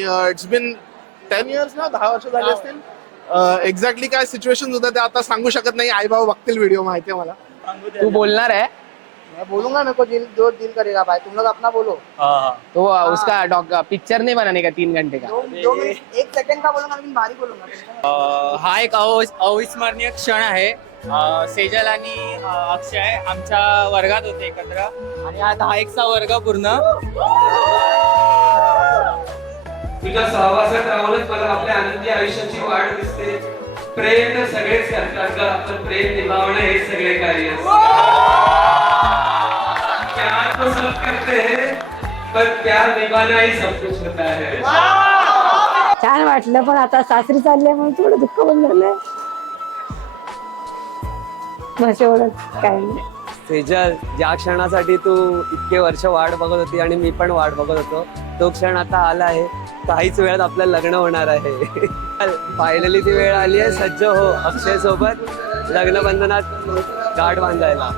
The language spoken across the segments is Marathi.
इट्स बिन 10 इयर्स ना, 10 वर्ष झाली असतील. एक्झॅक्टली काय सिच्युएशन होतं ते आता सांगू शकत नाही. आई बाबा बघतील व्हिडिओ, माहिती आहे मला. तू बोलणार है? मैं बोलूंगा, मेरे को जो डील करेगा भाई, तुम लोग अपना बोलो. तो उसका पिक्चर नहीं बनाने का 3 घंटे का. 2 मिनट 1 सेकंड का बोलूंगा, लेकिन भारी बोलूंगा. हा एक अविस्मरणीय क्षण आहे. सेजल आणि अक्षय आमच्या वर्गात होते एकत्र आणि हा 10चा वर्ग पूर्ण. तुझ्या सहवासात राहूनच मला आपल्या आनंदी आयुष्याची वाढ दिसते. प्रेम तर सगळेच करतात का, पण प्रेम निभावणं हे सगळे कार्य प्यार तो सब करते हैं, पर प्यार निभाना ही सब कुछ होता है. छान वाटलं, पण आता सासरी चालले म्हणून थोडं दुःख पण झालंय. बस एवढंच, काय नाही. सेजल, ज्या क्षणासाठी तू इतके वर्ष वाट बघत होती आणि मी पण वाट बघत होतो, तो क्षण आता आला आहे. काहीच वेळात आपलं लग्न होणार आहे. फायनली ती वेळ आली आहे. सज्ज हो अक्षय सोबत लग्न बंधनात गाठ बांधायला.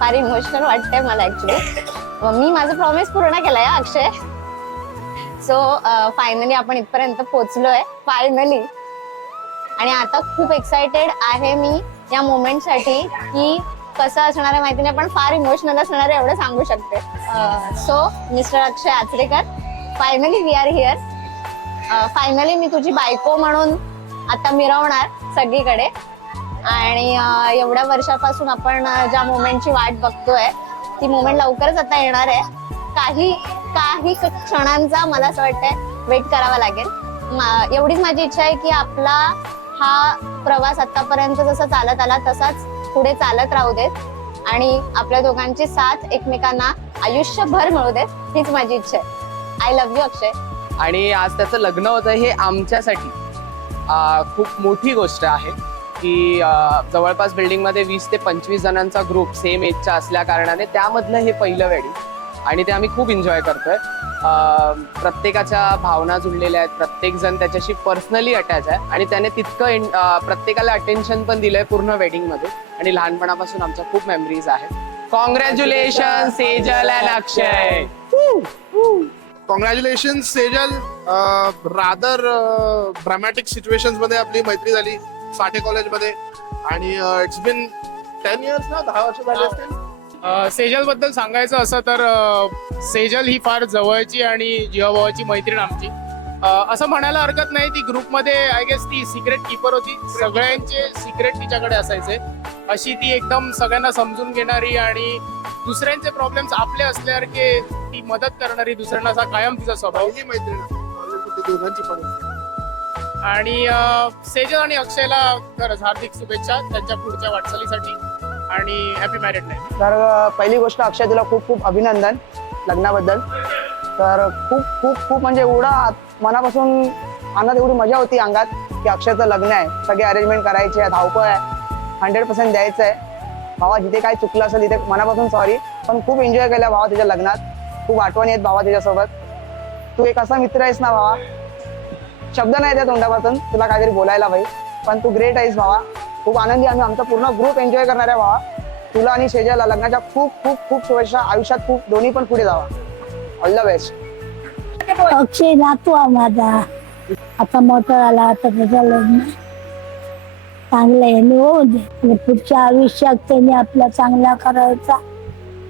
फार इमोशनल वाटतंय मला ऍक्च्युली. मी माझं प्रॉमिस पूर्ण केलंय अक्षय. सो फायनली आपण इथपर्यंत पोहोचलोय फायनली. आणि आता खूप एक्साइटेड आहे मी या मोमेंट साठी की कसं असणार आहे माहिती नाही, पण फार इमोशनल असणार आहे एवढं सांगू शकते. So mister Akshay Achrekar, finally we are here. Finally मी तुझी बायको म्हणून आता मिरवणार सगळीकडे. आणि एवढ्या वर्षापासून आपण ज्या मोमेंटची वाट बघतोय ती मोमेंट लवकरच आता येणार आहे. काही क्षणांचा मला असं वाटतंय वेट करावा लागेल. एवढीच माझी इच्छा आहे की आपला हा प्रवास आतापर्यंत जसा चालत आला तसाच पुढे चालत राहू देत आणि आपल्या दोघांची साथ एकमेकांना आयुष्यभर मिळू देत, हीच माझी इच्छा आहे. आय लव्ह यू अक्षय. आणि आज त्याचं लग्न होतं हे आमच्यासाठी खूप मोठी गोष्ट आहे की जवळपास बिल्डिंगमध्ये 20 ते 25 जणांचा ग्रुप सेम एजचा असल्या कारणाने त्यामधलं हे पहिलं वेडिंग आणि ते आम्ही खूप एन्जॉय करतोय. प्रत्येकाच्या भावना जुळलेल्या आहेत, प्रत्येक जण त्याच्याशी पर्सनली अटॅच आहे आणि त्याने तितकं प्रत्येकाला अटेन्शन पण दिलंय पूर्ण वेडिंग मध्ये. आणि लहानपणापासून आमच्या खूप मेमरीज आहेत. Congratulation Sejal and Akshay. Congratulation Sejal. Rather dramatic situations मध्ये आपली मैत्री झाली साठे कॉलेजमध्ये. आणि इट्स बिन 10 इयर्स ना, 10 वर्ष झाली असतील. सेजल बद्दल सांगायचं असं तर सेजल ही फार जवळची आणि जीवाभावाची मैत्रीण आमची. असं म्हणायला हरकत नाही, ती ग्रुपमध्ये आय गेस ती सिक्रेट कीपर होती. सगळ्यांचे सिक्रेट तिच्याकडे असायचे. अशी ती एकदम सगळ्यांना समजून घेणारी आणि दुसऱ्यांचे प्रॉब्लेम्स आपले असल्यासारखे ती मदत करणारी, दुसऱ्यांना असा कायम तिचा स्वभाव. पहिली मैत्रीण दोघांची पण. आणि सेजल आणि अक्षयला खरंच हार्दिक शुभेच्छा त्यांच्या पुढच्या वाटचालीसाठी आणि हॅपी मॅरिड लाईफ. तर पहिली गोष्ट, अक्षय तुला खूप खूप अभिनंदन लग्नाबद्दल. तर खूप खूप खूप म्हणजे एवढा मनापासून अंगात एवढी मजा होती अंगात की अक्षयचं लग्न आहे, सगळे अरेंजमेंट करायचे आहे, धावपळ आहे, 100% द्यायचं आहे. भावा जिथे काय चुकलं असेल तिथे मनापासून सॉरी, पण खूप एन्जॉय केला भावा तुझ्या लग्नात. खूप आठवणी आहेत भावा तुझ्यासोबत. तू एक असा मित्र आहेस ना भावा, शब्द नाही त्या तोंडापासून तुला काहीतरी बोलायला भाई, पण तू ग्रेट आहेस भावा. खूप आनंदी आम्ही आमचा पूर्ण ग्रुप एन्जॉय करणार आहे भावा. तुला आणि सेजलला लग्नाच्या खूप खूप खूप शुभेच्छा. आयुष्यात खूप दोन्ही पण पुढे जावा. All the best. अक्षय नातू माझा आता मोठा झाला, आता त्याचं लग्न चांगलं आहे होऊ दे. आणि पुढच्या आयुष्यात त्यांनी आपला चांगला करायचा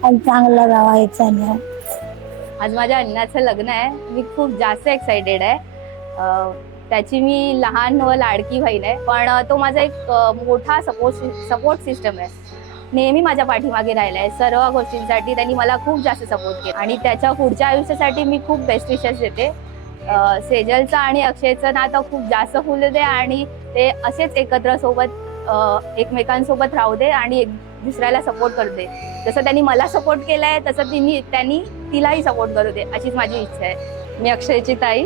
आणि चांगला राहायचा नाही. आज माझ्या अण्णाचं लग्न आहे. मी खूप जास्त एक्साइटेड आहे. त्याची मी लहान व लाडकी बहीण आहे, पण तो माझा एक मोठा सपोर्ट सिस्टम आहे. नेहमी माझ्या पाठीमागे राहिलाय सर्व गोष्टींसाठी. त्यांनी मला खूप जास्त सपोर्ट केला आणि त्याच्या पुढच्या आयुष्यासाठी मी खूप बेस्ट विशेष देते. सेजलचं आणि अक्षयचं नातं खूप जास्त फुलू दे आणि ते असेच एकत्र सोबत एकमेकांसोबत राहू दे आणि एक दुसऱ्याला सपोर्ट करू दे. जसं त्यांनी मला सपोर्ट केलाय तसं त्यांनी तिलाही सपोर्ट करू दे, अशीच माझी इच्छा आहे. मी अक्षयची ताई.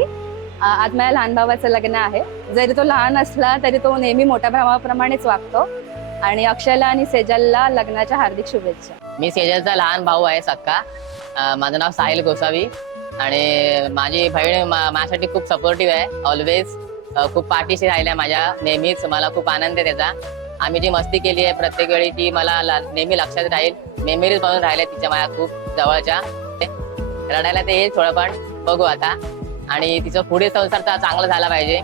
आज माझ्या लहान भावाचं लग्न आहे. जरी तो लहान असला तरी तो नेहमी मोठ्या भावाप्रमाणेच वागतो. आणि अक्षयला आणि सेजलला लग्नाच्या हार्दिक शुभेच्छा. मी सेजलचा लहान भाऊ आहे सक्का. माझं नाव साहिल गोसावी आणि माझी बहीण माझ्यासाठी खूप सपोर्टिव्ह आहे. ऑलवेज खूप पाठीशी राहिल्या माझ्या नेहमीच. मला खूप आनंद आहे त्याचा. आम्ही जी मस्ती केली आहे प्रत्येक वेळी ती मला नेहमी लक्षात राहील. मेमरीज बनून राहिल्या तिच्या माझ्या खूप जवळच्या. रडायला ते येईल थोडं पण बघू आता. आणि तिचा पुढे संसार चांगला झाला पाहिजे.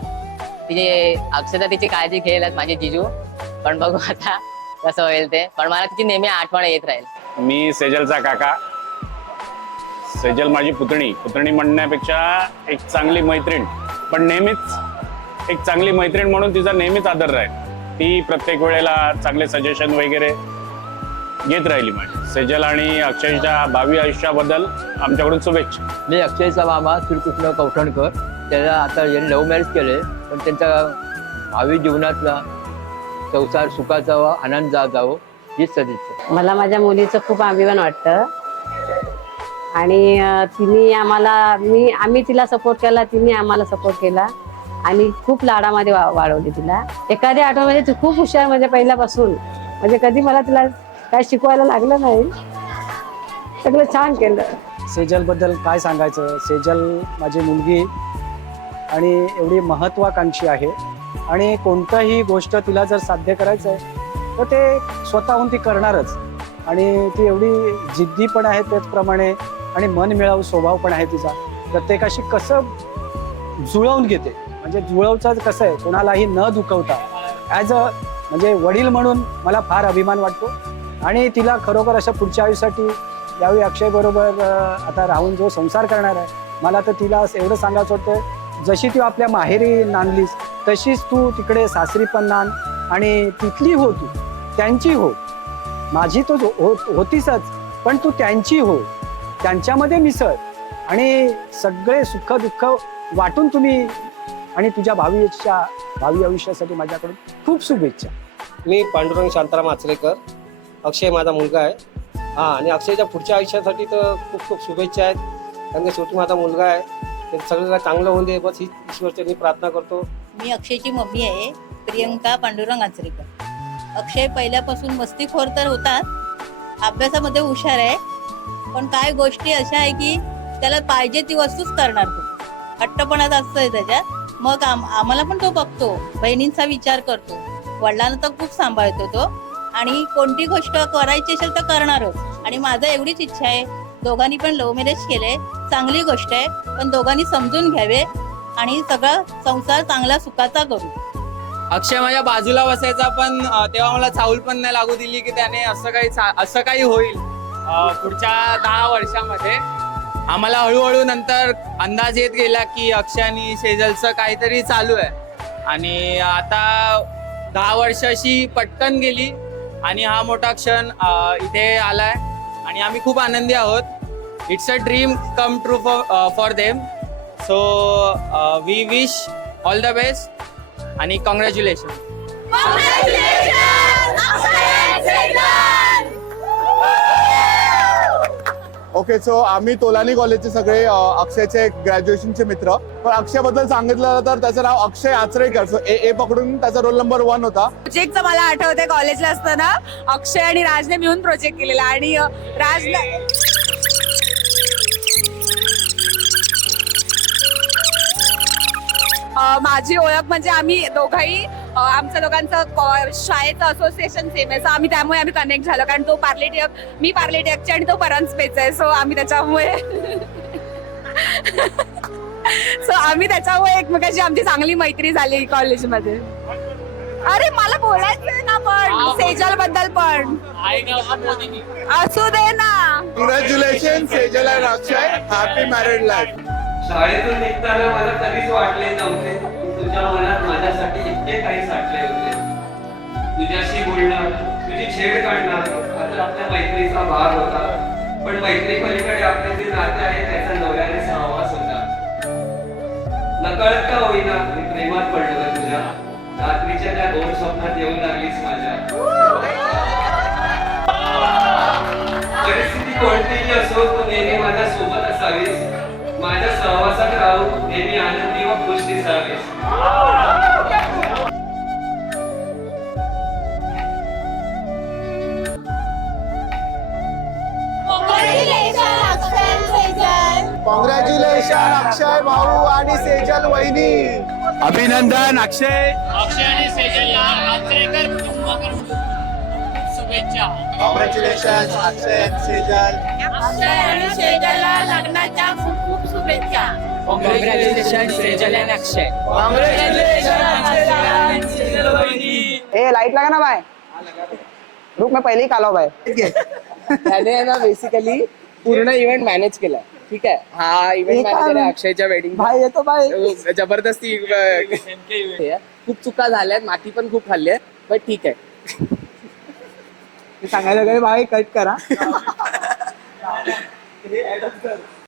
तिची अक्षता तिची काळजी घेईलच माझे जिजू, पण बघू आता कसं होईल ते. पण मला तिची नेहमी आठवण येत राहील. मी सेजलचा काका. सेजल माझी पुतणी म्हणण्यापेक्षा एक चांगली मैत्रीण, पण नेहमीच एक चांगली मैत्रीण म्हणून तिचा नेहमीच आदर राहील. ती प्रत्येक वेळेला चांगले सजेशन वगैरे घेत राहिली माझी. सेजल आणि अक्षयच्या भावी आयुष्याबद्दल आमच्याकडून शुभेच्छा. मी अक्षयचा मामा श्रीकृष्ण कौठणकर. त्याला आता लव्ह मॅरेज केले, पण त्यांच्या भावी जीवनातला संसार सुखाचा व आनंद जावं हीच सदिच्छा. मला माझ्या मुलीचं खूप अभिमान वाटतं आणि तिने आम्ही तिला सपोर्ट केला, तिने आम्हाला सपोर्ट केला आणि खूप लाडामध्ये वाढवली तिला. एखाद्या आठवड्यामध्ये ती खूप हुशार, म्हणजे पहिल्यापासून, म्हणजे कधी मला तिला काय शिकवायला लागलं नाही, सगळं छान केलं. सेजल बद्दल काय सांगायचं. सेजल माझी मुलगी आणि एवढी महत्वाकांक्षी आहे आणि कोणताही गोष्ट तिला जर साध्य करायचं आहे तर ते स्वतःहून ती करणारच. आणि ती एवढी जिद्दी पण आहे त्याचप्रमाणे, आणि मन मिळावू स्वभाव पण आहे तिचा. प्रत्येकाशी कसं जुळवून घेते, म्हणजे जुळवचं कसं आहे, कोणालाही न दुखवता. ॲज अ म्हणजे वडील म्हणून मला फार अभिमान वाटतो. आणि तिला खरोखर अशा पुढच्या आयुष्यासाठी यावेळी अक्षय बरोबर आता राहून जो संसार करणार आहे, मला तर तिला एवढं सांगायचं होतं, जशी तू आपल्या माहेरी नांदलीस तशीच तू तिकडे सासरी पण नांद आणि तिथली हो, तू त्यांची हो. माझी तो होतीसच, पण तू त्यांची हो, त्यांच्यामध्ये मिसळ आणि सगळे सुख दुःख वाटून तुम्ही. आणि तुझ्या भावी आयुष्यासाठी माझ्याकडून खूप शुभेच्छा. मी पांडुरंग शांताराम आचरेकर. अक्षय माझा मुलगा आहे. आणि अक्षयच्या पुढच्या आयुष्यासाठी तर खूप खूप शुभेच्छा आहेत. कारण की शेवटी माझा मुलगा आहे, ते सगळं चांगलं होऊन दे, बस ही ईश्वरचरणी प्रार्थना करतो. मी अक्षयची मम्मी आहे, प्रियंका पांडुरंग आचरेकर. अक्षय पहिल्यापासून मस्तीखोर तर होताच, अभ्यासामध्ये हुशार आहे, पण काय गोष्टी अशा आहे की त्याला पाहिजे ती वस्तूच करणार तो. हट्टपणात असतोय त्याच्यात. मग आम्हाला पण तो बघतो, बहिणींचा विचार करतो, वडिलांना तर खूप सांभाळतो तो. आणि कोणती गोष्ट करायची असेल तर करणारच. आणि माझं एवढीच इच्छा आहे, दोघांनी पण लव्ह मॅरेज केले, चांगली गोष्ट आहे, पण दोघांनी समजून घ्यावे आणि सगळा संसार चांगला सुखाचा करू. अक्षय माझ्या बाजूला बसायचा, पण तेव्हा मला चाहूल पण नाही लागू दिली की त्याने असं काही होईल पुढच्या 10 वर्षामध्ये. आम्हाला हळूहळू नंतर अंदाज येत गेला की अक्षय आणि सेजलचं काहीतरी चालू आहे. आणि आता 10 वर्ष अशी पटकन गेली आणि हा मोठा क्षण इथे आलाय आणि आम्ही खूप आनंदी आहोत. It's a dream come true for them. So we wish all the best आणि कॉंग्रॅच्युलेशन. ओके, सो आम्ही तोलानी कॉलेजचे सगळे अक्षयचे ग्रॅज्युएशनचे मित्र. पण अक्षय बद्दल सांगितलं तर त्याचं नाव अक्षय आचरेकर. सो ए पकडून त्याचा रोल नंबर 1 होता. प्रोजेक्टचं मला आठवतंय, कॉलेजला असताना अक्षय आणि राजने मिळून प्रोजेक्ट केलेला. आणि राजला माझी ओळख म्हणजे आम्ही दोघंही, आमच्या दोघांचं शाळेचं असोसिएशन सेम आहे, सो त्यामुळे आम्ही कनेक्ट झालो. कारण तो मी पार्लेटियकची आणि तो परांजपेचा आहे, सो आम्ही त्याच्यामुळे एकमेकांची आमची चांगली मैत्री झाली कॉलेजमध्ये. अरे मला बोलायचंय ना, पण सेजल बद्दल पण असू दे ना. Congratulation Sejal and Akshay, happy married life. शाळेतून निघताना मला कधीच वाटले नव्हते की तुझ्या मनात माझ्यासाठी इतके काही साठले होते. तुझ्याशी बोलणं, तुझी छेड काढणं आता आपल्या मैत्रीचा भाग होता. पण मैत्री पलीकडे आपले जे नाते आहे त्याचा नव्याने सहवास होता. नकळत का होईना मी प्रेमात पडलो तुझ्या. रात्रीच्या त्या 2 स्वप्नात येऊन लागलीस माझ्या. परिस्थिती कोणतीही असो, तू नेहमी माझ्या सोबत असावीस. माझ्या सहवासात राहून नेहमी आनंदी व खुश दिसावीस. कॉंग्रॅच्युलेशन अक्षय भाऊ आणि सेजल वहिनी. अभिनंदन अक्षय. अक्षय आणि सेजलला आचरेकर कुटुंबाकडून शुभेच्छा. कॉंग्रॅच्युलेशन अक्षय सेजल. अक्षय आणि सेजलला लग्नाच्या खूप खूप शुभेच्छा. ए लाईट लगा ना भाई ग्रुप में पहले ही कालो भाई त्याने आहे ना बेसिकली पूर्ण इव्हेंट मॅनेज केलाय. ठीक आहे, हा इव्हेंट मॅनेजर आहे अक्षयच्या वेडिंग. भाई येतो भाई. जबरदस्ती खूप चुका झाल्यात, माती पण खूप खाल्ली आहे, पण ठीक आहे. सांगायला भाई कट करा.